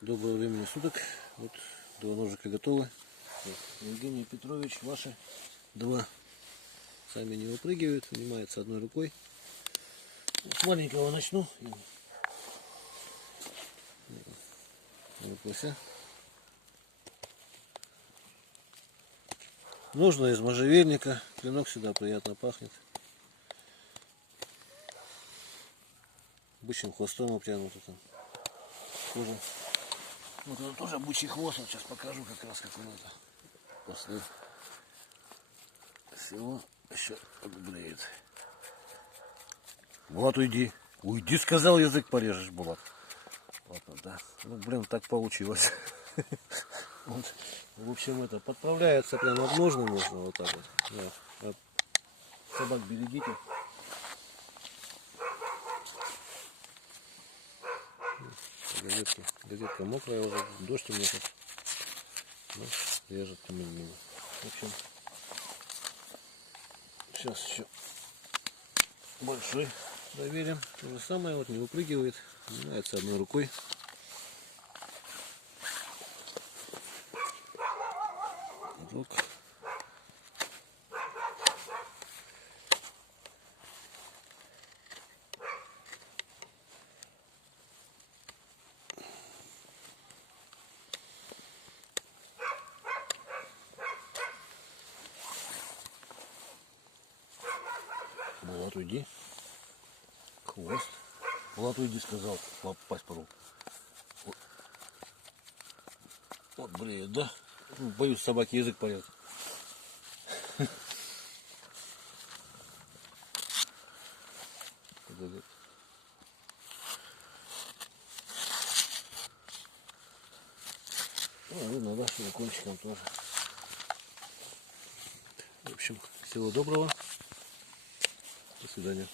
Доброго времени суток. Вот два ножика готовы. Евгений Петрович, ваши два. Сами не выпрыгивают, занимается одной рукой. С маленького начну. Нужно из можжевельника. Клинок всегда приятно пахнет. Бычьим хвостом обтянуто там. Тоже. Вот это тоже бычий хвост. Вот сейчас покажу как раз, как он это после всего еще отбреет. Булат, уйди. Уйди, сказал, язык порежешь, Булат. Ладно, да. Ну, блин, так получилось. Вот. В общем, это подправляется прямо в ножны можно вот так вот. Да. Собак берегите. Газетка мокрая уже, дождь у меня тут. Ну, режет тем. В общем, сейчас еще большой проверим. То же самое, вот не выпрыгивает, занимается одной рукой. Вот. Булат, уйди. Хвост. Булат, уйди, сказал. Пасть порол. Вот бреет, да? Боюсь, собаки язык порезать. Видно, да, с кончиком тоже. В общем, всего доброго. До свидания.